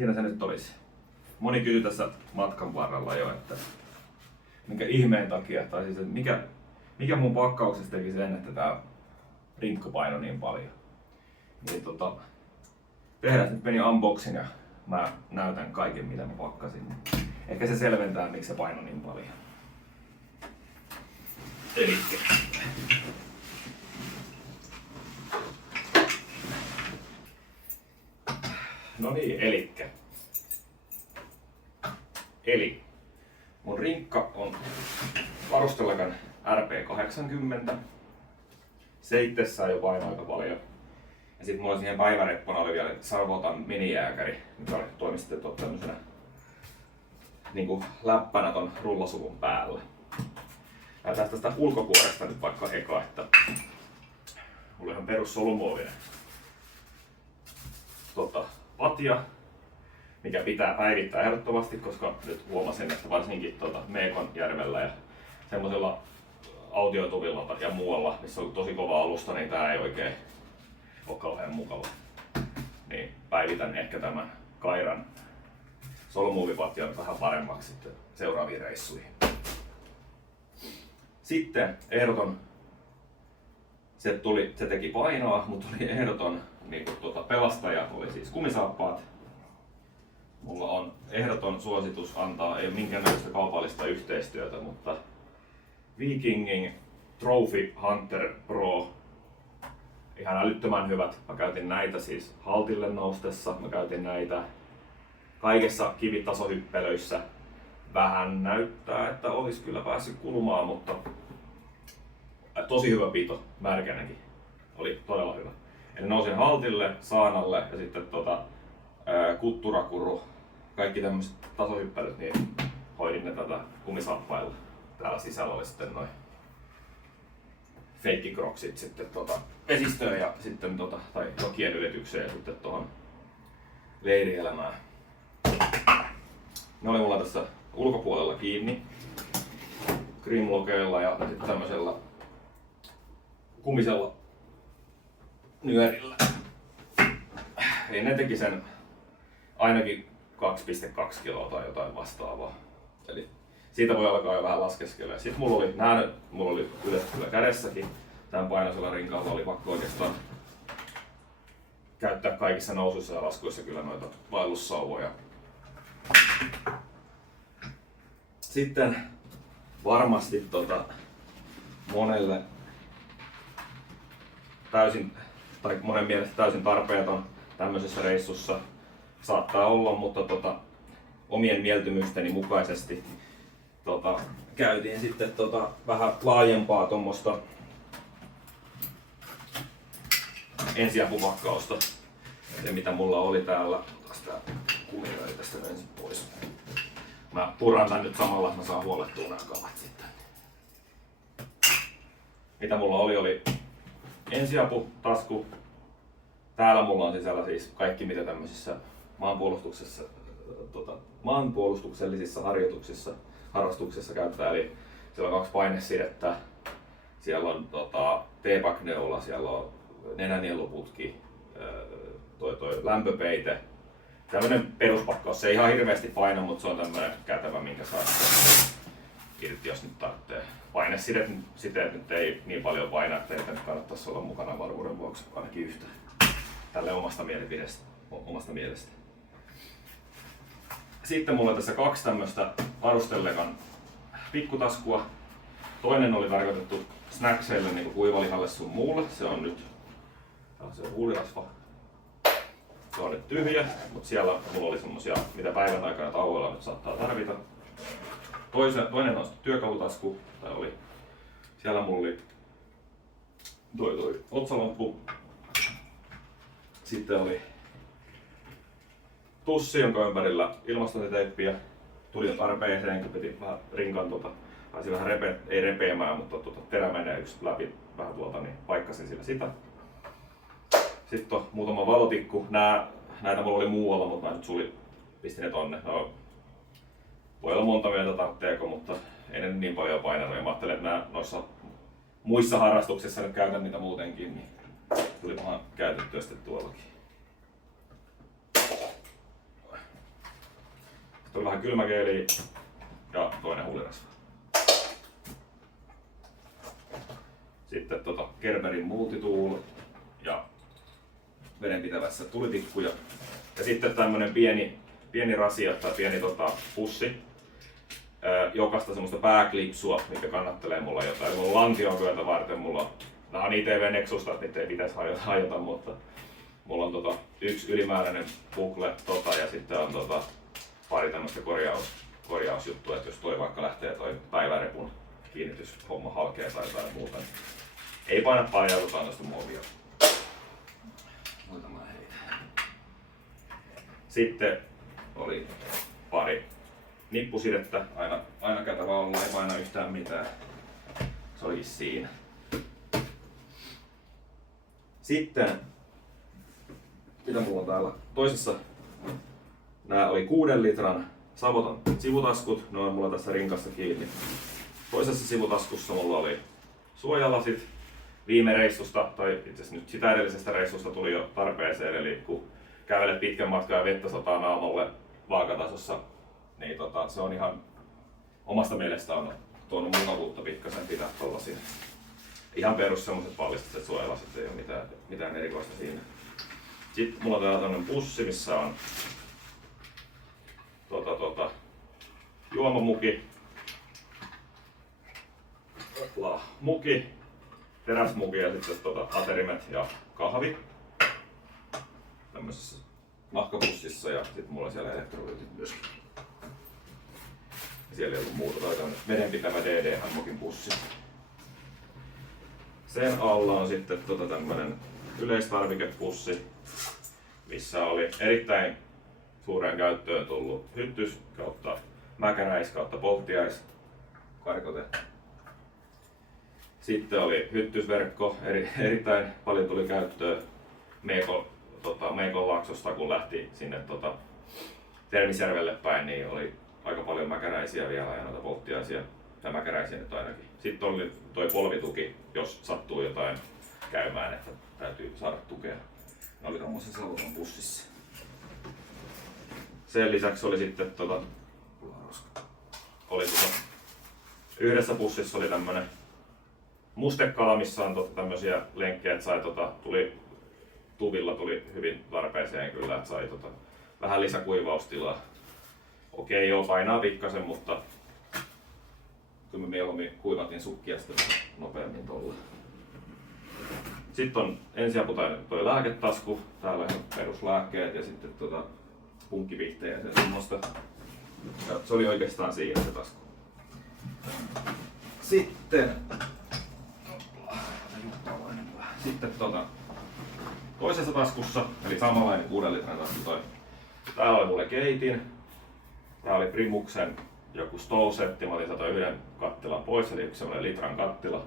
siinä se nyt olisi. Moni kysyi tässä matkan varrella jo, että minkä ihmeen takia, tai siis että mikä mun pakkauksessa teki sen, että tää rinkko painoi niin paljon. Niin tehdään nyt meni unboxing ja mä näytän kaiken mitä mä pakkasin. Ehkä se selventää miksi se painoi niin paljon. Elikkä. No niin, Eli mun rinkka on Varustellakan RP80. Se itsessään jo painaa aika paljon. Ja sit mulla siihen päiväreppona oli vielä Sarvotan minijääkäri, mikä oli toimistettu tämmösenä niinku läppänä ton rullasuvun päällä. Ja tästä ulkokuoresta nyt vaikka eka, että mulla on ihan perus solumuovinen patja, mikä pitää päivittää ehdottomasti, koska nyt huomasin, että varsinkin Meekonjärvellä ja semmoisella autioituvilla ja muualla, missä on tosi kova alusta, niin tää ei oikein ole kauhean mukava. Niin päivitän ehkä tämän Kairan solumuovipatjan vähän paremmaksi sitten seuraaviin reissuihin. Sitten ehdoton, se teki painoa, mutta oli ehdoton niin pelastaja, oli siis kumisaappaat. Mulla on ehdoton suositus antaa, ei ole minkäännäköistä kaupallista yhteistyötä, mutta Vikingin Trophy Hunter Pro, ihan älyttömän hyvät. Mä käytin näitä siis haltille noustessa, mä käytin näitä kaikessa kivitasohyppelöissä. Vähän näyttää, että olisi kyllä päässyt kulumaan, mutta tosi hyvä pito, märkänäkin. Oli todella hyvä. Eli nousin haltille, saanalle ja sitten kutturakuru, kaikki tämmöiset tasohyppelyt, niin hoidin ne tätä kumisaappailla. Täällä sisällä oli sitten noin feikkikroksit sitten vesistöön ja sitten tai jokien ylitykseen ja sitten tuohon leirielämään. Ne oli mulla tässä ulkopuolella kiinni Grimlokeilla ja sitten tämmöisellä kumisella nyörillä. Eli ne teki sen ainakin 2,2 kiloa tai jotain vastaavaa. Eli siitä voi alkaa jo vähän laskeskella. Sitten mulla oli yleensä kyllä kädessäkin. Tämän painoisella rinkalla oli pakko oikeastaan käyttää kaikissa nousuissa ja laskuissa kyllä noita vaellussauvoja. Sitten varmasti monelle täysin, tai monen mielestä täysin tarpeeton tämmöisessä reissussa saattaa olla, mutta omien mieltymysteni mukaisesti käytiin sitten vähän laajempaa tuommoista ensiapupakkausta. Se mitä mulla oli täällä, tää kumiväli tästä ensin pois. Mä puran tän nyt samalla, että mä saan huolettua nämä kavat sitten. Mitä mulla oli ensiaputasku. Täällä mulla on sisällä siis kaikki mitä tämmöisissä maanpuolustuksellisissa harrastuksissa käyttää. Eli siellä on 2 painesidettä, siellä on T-Pack-neula, siellä on nenänieluputki, toi lämpöpeite. Tämmönen peruspakkaus, se ei ihan hirveästi paina, mutta se on tämmönen kätevä, minkä saa irti, jos nyt tarvitsee. Painesiteet nyt ei niin paljon paina, että ei nyt kannattaisi olla mukana varmuuden vuoksi ainakin yhtä. Tälle omasta mielestä. Sitten mulla on tässä 2 tämmöstä Varustellekan pikkutaskua. Toinen oli tarkoitettu snackseille, niin kuin kuivalihalle sun muulle. Se on nyt se huulirasva. Se on nyt tyhjä, mutta siellä mulla oli semmosia, mitä päivän aikana tauolla nyt saattaa tarvita. Toinen on työkalutasku, tai oli, siellä mulla oli toi otsalamppu. Sitten oli tussi, jonka ympärillä ilmastointiteippiä tuli jo tarpeeseen, kun piti vähän rinkan pääsi vähän ei repeämään, mutta terä menee yksi läpi vähän niin paikkasin sillä sitä. Sitten on muutama valotikku. Näitä mulla oli muualla, mutta mä nyt pistin ne tonne. No, voi olla monta mieltä tarvitseeko, mutta ei ne niin paljon painanut. Ja mä ajattelin, että noissa muissa harrastuksissa nyt käytän niitä muutenkin, niin tuli vähän käytettyä sitten tuollakin. Sitten oli vähän kylmägeeliä ja toinen huulirasva. Sitten Gerberin Multitool ja vedenpitävässä tulitikkuja. Ja sitten tämmönen pieni rasia tai pieni pussi. Jokaista semmoista pääklipsua, mikä kannattelee mulla jotain. Mulla on lantionvyötä varten, nää on ITV Nexusta, että niitä ei pitäisi hajota, mutta mulla on yksi ylimääräinen bukle ja sitten on pari tämmöistä korjausjuttua, että jos toi vaikka lähtee toi päivärepun kiinnityshomma halkee tai jotain muuta, niin ei paina paljon, otetaan tästä muovia. Sitten oli pari nippusidettä, aina kätevä olla, ei paina yhtään mitään. Se olikin siinä. Sitten, mitä mulla on täällä toisessa? Nää oli 6 litran Savotan sivutaskut, ne on mulla tässä rinkassa kiinni. Toisessa sivutaskussa mulla oli suojalasit. Viime reissusta, tai itse asiassa nyt sitä edellisestä reissusta tuli jo tarpeeseen, eli kun kävelet pitkän matkan ja vettä sataa naamalle vaakatasossa, niin se on ihan omasta mielestä on tuonut mukavuutta pikkasen pitää tollasia. Ihan perus semmoset pallistuset suojalasit, ei ole mitään erikoista siinä. Sitten mulla on täällä tämmönen pussi, missä on juomamuki, muki, teräsmuki ja sitten aterimet ja kahvi tämmöisessä nahkapussissa ja sitten mulla on siellä elektrolyytit myöskin. Ja siellä ei ollut muuta, tai tämmönen vedenpitävä DD-hammokin pussi. Sen alla on sitten tämmönen yleistarvikepussi, missä oli erittäin suureen käyttöön tullut hyttys kautta mäkäräis kautta polttiais karkote. Sitten oli hyttysverkko, erittäin paljon tuli käyttöön Meikon laaksosta, kun lähti sinne Termisjärvelle päin, niin oli aika paljon mäkäräisiä vielä ja noita polttiaisia, tai mäkäräisiä nyt ainakin. Sitten oli toi polvituki, jos sattuu jotain käymään, että täytyy saada tukea. Ne oli tommosessa Savotan pussissa. Sen lisäksi oli sitten yhdessä pussissa oli tämmönen mustekala, missä on tämmösiä lenkkejä, että sai tuvilla tuli hyvin tarpeeseen kyllä, että sai vähän lisäkuivaustilaa. Okei, joo, painaa pikkasen, mutta kyllä me mieluummin kuivatin sukkia sitten nopeammin tuolla. Sitten on ensiaputain toi lääketasku, täällä on peruslääkkeet ja sitten punkkipihtejä ja semmoista. Ja se oli oikeastaan siinä se tasku. Sitten toisessa taskussa, eli samanlainen 6 litran tasku toi. Täällä oli mulle keitin. Tää oli Primuksen joku stove-setti, mä otin 101 kattilan pois, eli yksi semmonen litran kattila.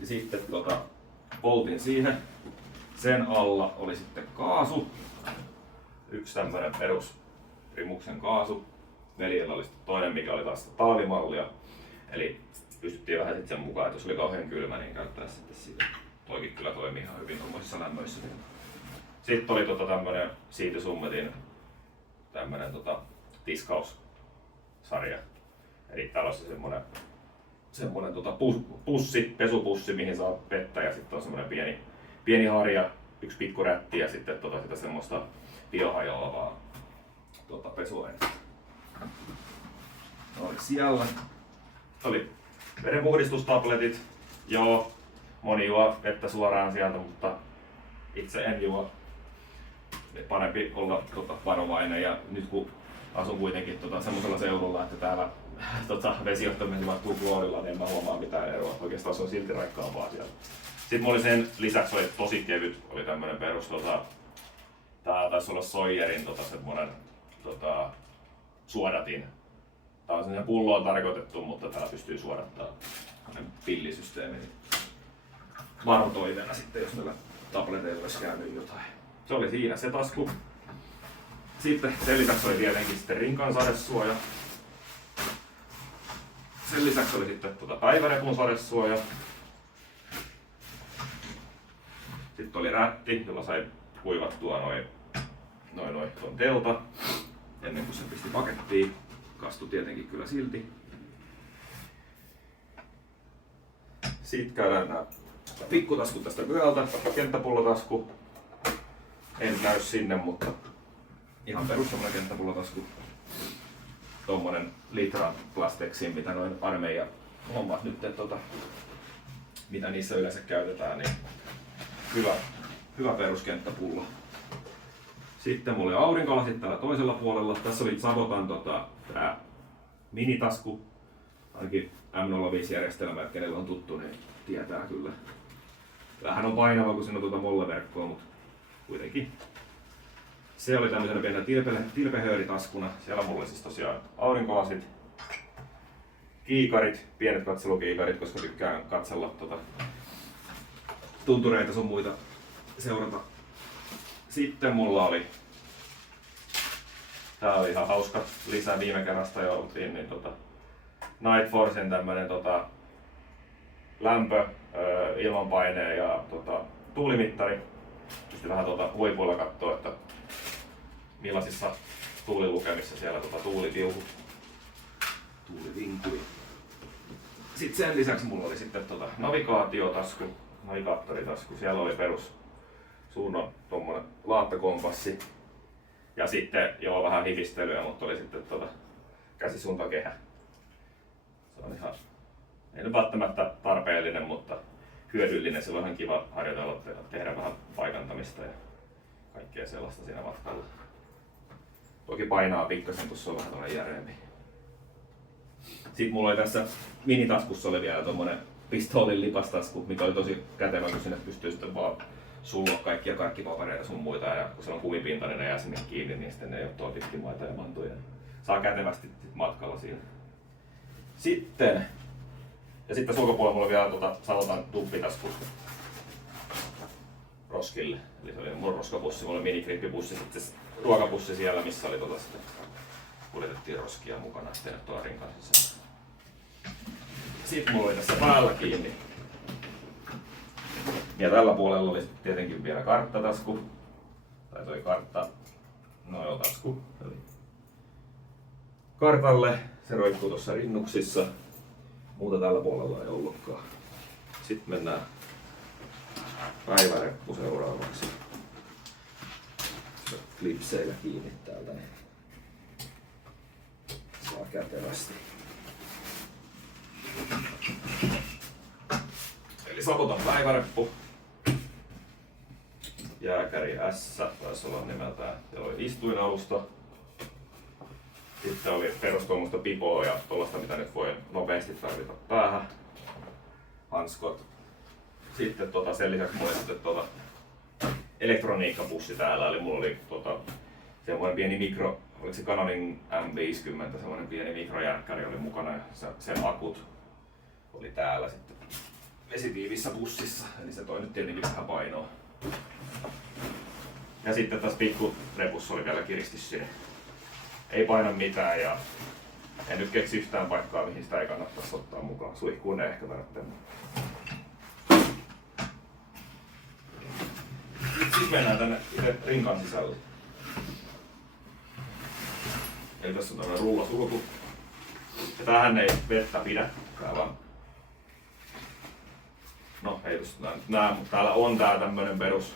Ja sitten poltin siihen. Sen alla oli sitten kaasu. Yksi tämmönen perus Primuksen kaasu. Veljellä oli sitten toinen, mikä oli taas talvimallia. Eli pystyttiin vähän sitten sen mukaan, että jos oli kauhean kylmä, niin käyttää sitten sitä. Toikin kyllä toimii ihan hyvin tuommoisissa lämmöissä. Sitten oli tämmönen City Summitin tämmönen tiskaussarja. Eli täällä on semmonen pesupussi, mihin saa vettä ja sitten on semmonen pieni harja, yksi pikku rätti ja sitten sitä semmoista biohajoavaa pesuainetta. Oli siellä. Oli verenpuhdistustabletit. Joo, moni juo vettä suoraan sieltä, mutta itse en juo. Parempi olla varovainen ja nyt kun asun kuitenkin semmoisella seudulla, että täällä vesijohtaminen vaihtuu kloorilla, niin en mä huomaa mitään eroa. Oikeastaan se on silti raikkaampaa siellä. Sitten mulla oli sen lisäksi oli tosi kevyt, oli tämmönen perus, tää taisi olla Soijerin semmonen suodatin. Tää on sellainen pulloon tarkoitettu, mutta täällä pystyy suodattamaan pillisysteemi. Varotoiveena sitten, jos näillä tableteilla olisi käynyt jotain. Se oli siinä se tasku. Sitten sen lisäksi oli tietenkin sitten rinkan sadesuoja. Sen lisäksi oli sitten päivärepun sadesuoja. Sitten oli rätti, jolla sai kuivattua noin telta. ennen kuin se pisti pakettiin. Kastui tietenkin kyllä silti. Sitten käydään nämä pikkutaskut tästä pyhältä, kenttäpullotasku. En käy sinne, mutta ihan perus tommonen kenttäpullotasku. Tommonen litra plasteksin, mitä noin armeija hommat nyt, mitä niissä yleensä käytetään, niin hyvä peruskenttäpullo. Sitten mulla oli aurinkolasit täällä toisella puolella. Tässä oli Sabotan tää minitasku. Ainakin M05-järjestelmä, että kenellä on tuttu, niin tietää kyllä. Vähän on painava, kun siinä on molleverkkoa, mutta kuitenkin. Se oli tämmöisenä pienenä tilpehööritaskuna. Siellä mulla oli siis tosiaan aurinkolasit, kiikarit, pienet katselukiikarit, koska tykkään katsella tuntureita sun muita seurata. Sitten mulla oli, tää oli ihan hauska lisä viime kerrasta jo oltiin, niin Night Forcen tämmönen lämpö, ilmanpaine ja tuulimittari. Pystyn vähän huipuilla katsoa, että millaisissa tuulilukemissa siellä tuuli vinkui. Sitten sen lisäksi mulla oli sitten navigaattoritasku. Siellä oli perus suunnan tommonen laattakompassi. Ja sitten vähän hifistelyä, mutta oli sitten käsisuuntakehä. Se on ihan, ei nyt välttämättä tarpeellinen, mutta hyödyllinen. Silloin on ihan kiva harjoitella, tehdä vähän paikantamista ja kaikkea sellaista siinä matkalla. Toki painaa pikkasen, kun se on vähän tuollainen järeempi. Sitten mulla oli tässä minitaskussa oli vielä tommonen pistoolin lipastasku, mikä oli tosi kätevä, kun sinne pystyy sitten vaan sulloa kaikkia karkkipapereita sun muita, ja kun se on kuvipintainen ja jää sinne kiinni, niin sitten ne ei ole pitkin maita ja mantuja. Saa kätevästi matkalla siinä. Sitten ulkopuolella mulla oli vielä Sabotan tuppitasku roskille. Eli se oli mun roskapussi, mulla oli minikrippipussi, sitten ruokapussi siellä, missä oli sitten kuljetettiin roskia mukana, ettei nyt tuolla rinkan sisällä. Sitten mulla oli tässä päällä kiinni. Ja tällä puolella oli tietenkin vielä karttatasku. Tai toi tasku. Eli kartalle, se roikkuu tuossa rinnuksissa. Muuta tällä puolella ei ollutkaan. Sitten mennään päiväreppu seuraavaksi. Se klipseillä kiinni täältä, niin saa kätevästi. Eli Sabotan päiväreppu. Jääkäri S taisi olla nimeltään. Siellä oli istuinalusta. Sitten oli perustuommoista pipoa ja tuollaista, mitä nyt voi nopeasti tarvita päähän. Hanskot. Sitten sen lisäksi mulla oli sitten elektroniikkapussi täällä. Eli mulla oli semmoinen pieni mikro, oliko se Canonin M50, semmoinen pieni mikrojärkkäri oli mukana ja sen akut oli täällä sitten vesitiivissä pussissa. Eli se toi nyt tietenkin vähän painoa. Ja sitten tässä pikkurepussa oli vielä kiristys siinä. Ei paina mitään ja en nyt keksi yhtään paikkaa, mihin sitä ei kannattaisi ottaa mukaan. Suihkuun ne ehkä tarvitsee. Sitten mennään tänne itse rinkan sisälle. Eli tässä on tämmönen rullasulku. Ja tämähän ei vettä pidä. Täällä on... No ei tosta nää, mutta täällä on tää tämmönen perus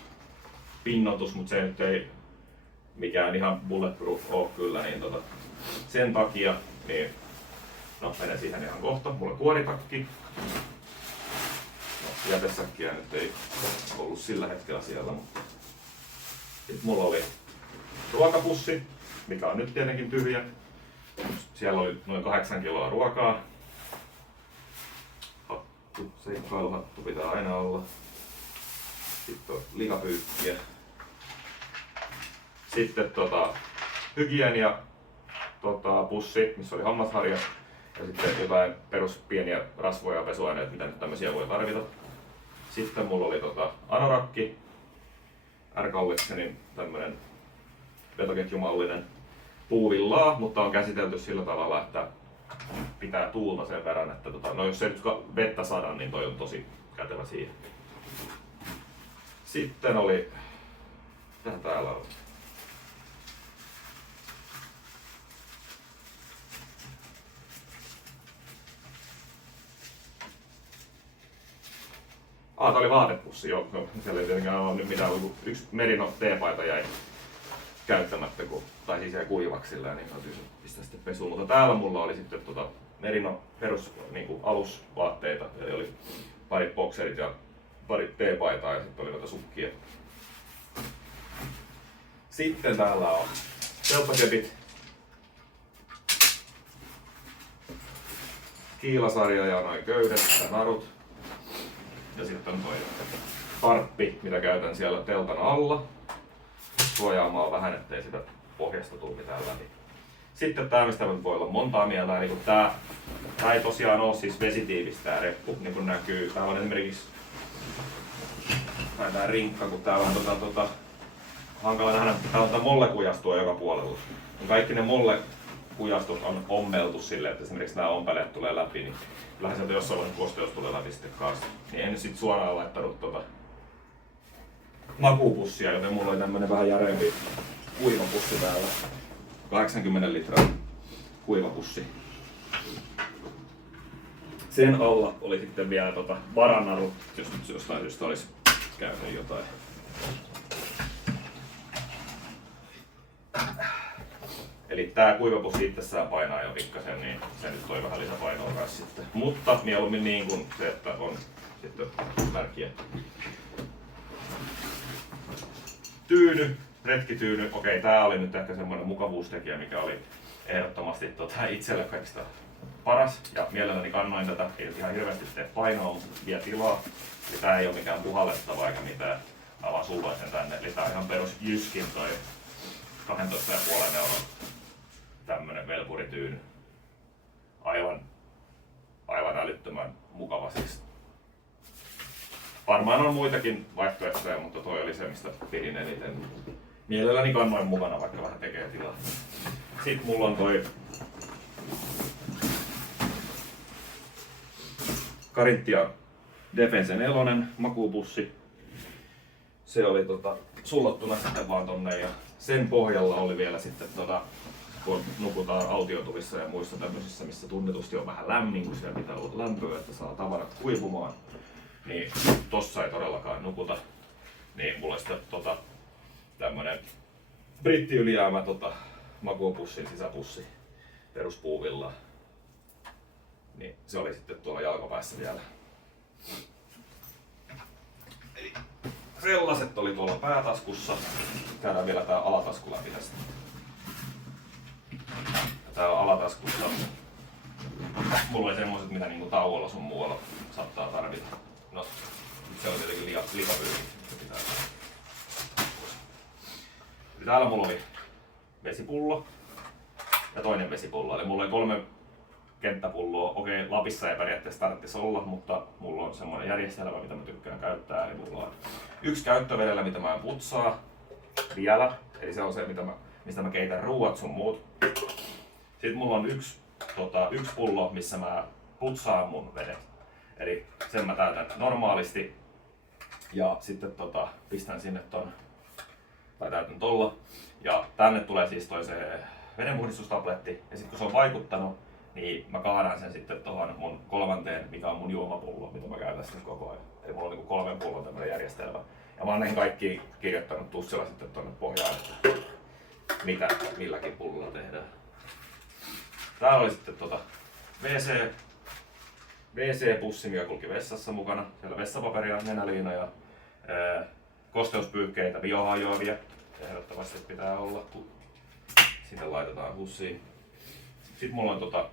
pinnotus, mutta se nyt ei mikään ihan bulletproof oo kyllä, niin sen takia, niin no menen siihen ihan kohta. Mulla on kuoritakki. No, jätesäkkiä nyt ei ollut sillä hetkellä siellä, mutta sitten mulla oli ruokapussi, mikä on nyt tietenkin tyhjä. Siellä oli noin 8 kiloa ruokaa. Hattu, seikkailuhattu pitää aina olla. Sitten on lihapyykkiä. Sitten hygienia pussi, missä oli hammasharja. Ja sitten jotain perus pieniä rasvoja ja pesuaineita, mitä nyt tämmöisiä voi tarvita. Sitten mulla oli anorakki. R-Collectionin tämmönen vetoketjumallinen puuvillaa, mutta on käsitelty sillä tavalla, että pitää tuulta sen verran, että no jos ei nyt vettä saada, niin toi on tosi kätevä siihen. Sitten oli, mitähän täällä oli? Tää oli vaatepussi, joo. No, siellä ei tietenkään ole nyt mitään, kun yksi Merino teepaita jäi käyttämättä, tai siis jäi kuivaksi sillä, niin täytyy pistää sitten pesuun. Mutta täällä mulla oli sitten Merino perus niin alusvaatteita, eli oli parit bokserit ja parit teepaitaa ja sitten oli noita sukkia. Sitten täällä on telttakepit, kiilasarja ja noin köydet ja narut. Ja sitten on toi tarppi, mitä käytän siellä teltan alla suojaamaan vähän, ettei sitä pohjasta tule mitään läpi. Sitten tää, mistä voi olla montaa mieltä, eli kun tää ei tosiaan ole siis vesitiivis tää reppu, niin kuin näkyy. Tää on esimerkiksi tää rinkka, kun täällä on hankala nähdä, mutta tää on mollekujastua joka puolella. Kaikki ne mollekujastus on ommeltu silleen, että esimerkiksi nämä ompeleet tulee läpi, niin kyllähän sieltä jossain vaiheessa kosteus tulee läpi sitten kanssa. Niin en nyt sit suoraan laittanut makuupussia, joten mulla oli tämmönen vähän järeempi kuivapussi täällä. 80 litran kuivapussi. Sen alla oli sitten vielä varannaru, jos nyt jostain syystä olisi käynyt jotain. Eli tää kuivapussi itsessään painaa jo pikkasen, niin se nyt toi vähän lisäpainoa kanssa sitten. Mutta mieluummin niin kuin se, että on sitten märkiä. Tyyny, retkityyny. Okei, tää oli nyt ehkä semmoinen mukavuustekijä, mikä oli ehdottomasti itselle kaikista paras. Ja mielelläni kannoin tätä, ei ihan hirveästi tee painoa, mutta vie tilaa. Eli tää ei ole mikään puhallettava eikä mitään. Mä vaan sulloin sen tänne. Eli tää on ihan perus Jyskin toi 12,5 euron tämmönen velpurityyny. Aivan älyttömän mukava siis. Varmaan on muitakin vaihtoehtoja, mutta toi oli se, mistä pidin eniten. Mielelläni kannoin mukana, vaikka vähän tekee tilaa. Sitten mulla on toi Carinthia Defense 4 makuupussi. Se oli sullottuna sitten vaan tonne ja sen pohjalla oli vielä sitten kun nukutaan autiotuvissa ja muissa tämmöisissä, missä tunnetusti on vähän lämmin, kun siellä pitää olla lämpöä, että saa tavarat kuivumaan. Niin tossa ei todellakaan nukuta. Niin mulla sitten tämmönen brittiylijäämä makuupussin sisäpussi peruspuuvilla. Niin se oli sitten tuolla jalkapäässä vielä. Eli sellaset oli tuolla päätaskussa. Käydään vielä tää alatasku läpi tästä. Tää on alataskussa. Mulla oli semmoset, mitä niinku tauolla sun muualla saattaa tarvita. No, se on tietenkin likapyyki. Täällä mulla oli vesipullo ja toinen vesipullo. Eli mulla oli 3 kenttäpulloa. Okei, Lapissa ei periaatteessa tarvitsisi olla, mutta mulla on semmoinen järjestelmä, mitä mä tykkään käyttää. Eli mulla on 1 käyttövedellä, mitä mä en putsaa vielä. Eli se on se, mistä mä keitän ruuat sun muut. Sitten mulla on yksi pullo, missä mä putsaan mun vedet. Eli sen mä täytän normaalisti. Ja sitten pistän sinne täytän tolla. Ja tänne tulee siis toi se vedenpuhdistustabletti. Ja sitten kun se on vaikuttanut, niin mä kaadan sen sitten tuohon mun 3, mikä on mun juomapullo, mitä mä käytän sitten koko ajan. Eli mulla on niinku 3 pullon tämmönen järjestelmä. Ja mä oon näihin kaikkiin kirjoittanut tussilla sitten tonne pohjaan, että mitä milläkin pullolla tehdään. Täällä oli sitten WC-pussi, mikä kulki vessassa mukana. Siellä vessapaperia, nenäliina ja kosteuspyyhkeitä, biohajoavia. Ehdottomasti pitää olla, kun sitten laitetaan hussiin. Sitten mulla on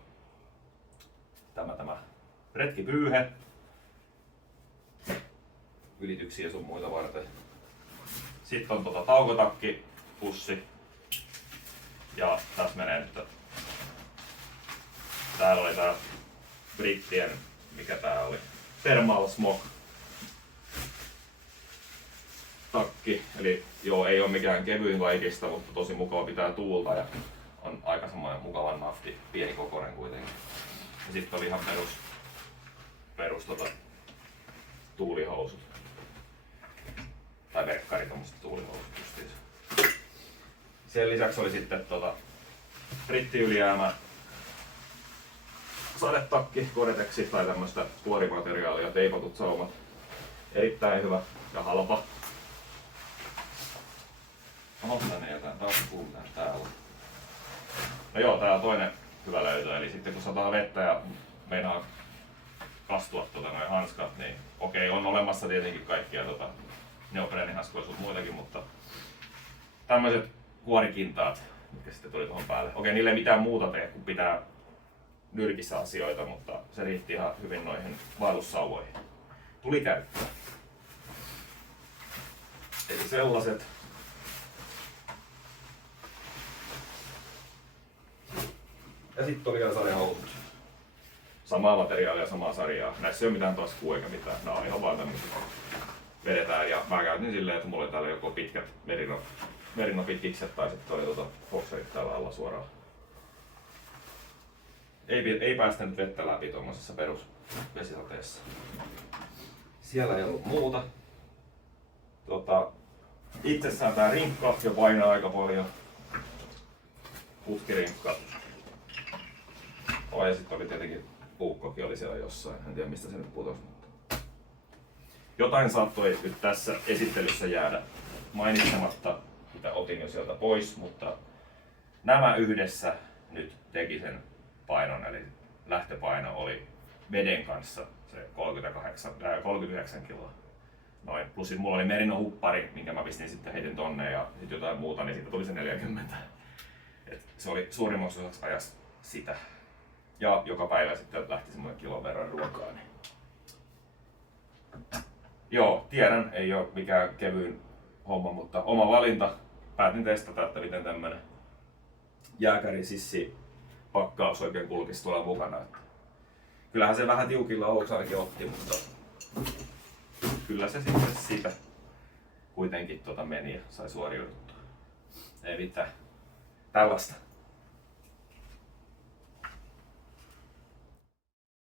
tämä retkipyyhe. Ylityksiä sun muita varten. Sitten on taukotakkipussi. Ja tässä menee nyt. Täällä oli tää brittien, mikä tää oli? Thermal Smog takki. Eli joo, ei oo mikään kevyin kaikista, mutta tosi mukava pitää tuulta ja on aika semmoinen mukavan nafti, pieni kokoinen kuitenkin. Ja sitten oli ihan perus tuulihousut. Tai verkkari, tommoset tuulihousut justiinsa. Sen lisäksi oli sitten brittiylijäämä sadetakki, Gore-Texi tai tämmöstä kuorimateriaalia, teipatut saumat. Erittäin hyvä ja halpa. Oho, tänne jotain taas kuullaan täällä. No joo, tää on toinen hyvä löytö, eli sitten kun sataa vettä ja meinaa kastua noin hanskat, niin okei, on olemassa tietenkin kaikkia neopreenihanskoja sun muitakin, mutta tämmöiset huorikintaat, mitkä sitten tuli tuohon päälle. Okei, niille ei mitään muuta tee, kun pitää nyrkissä asioita, mutta se riitti ihan hyvin noihin vaellussauvoihin. Tuli käyttöön. Eli sellaiset. Ja sitten oli vielä sarjahousut. Samaa materiaalia, samaa sarjaa. Näissä ei ole mitään taskua eikä mitään. Nämä on ihan vaan tämmöisiä. Vedetään ja mä käytin silleen, että mulla oli täällä joko pitkät merinopitkikset tai sitten oli bokserit täällä alla suoraan. Ei päästä nyt vettä läpi tuommoisessa perusvesisateessa. Siellä ei ollut muuta. Itsessään tää rinkka jo painaa aika paljon. Putkirinkka. Ja sitten oli tietenkin puukkokin oli siellä jossain. En tiedä mistä se nyt putosi. Jotain saattoi nyt tässä esittelyssä jäädä mainitsematta, mitä otin jo sieltä pois, mutta nämä yhdessä nyt teki sen painon, eli lähtöpaino oli veden kanssa se 39 kiloa. Noin. Plus mulla oli merinohuppari, minkä mä pistin sitten heitin tonne ja sitten jotain muuta, niin siitä tuli se 40. Et se oli suurimmaksi osaksi ajasta sitä. Ja joka päivä sitten lähti semmoinen kilon verran ruokaa. Niin. Joo, tiedän, ei ole mikään kevyin homma, mutta oma valinta. Päätin testata, että miten tämmönen jääkärisissi pakkaus oikein kulkisi tuolla mukana. Kyllähän se vähän tiukilla aluksi otti, mutta kyllä se sitten siitä kuitenkin meni ja sai suoriuduttua. Ei mitään. Tällaista.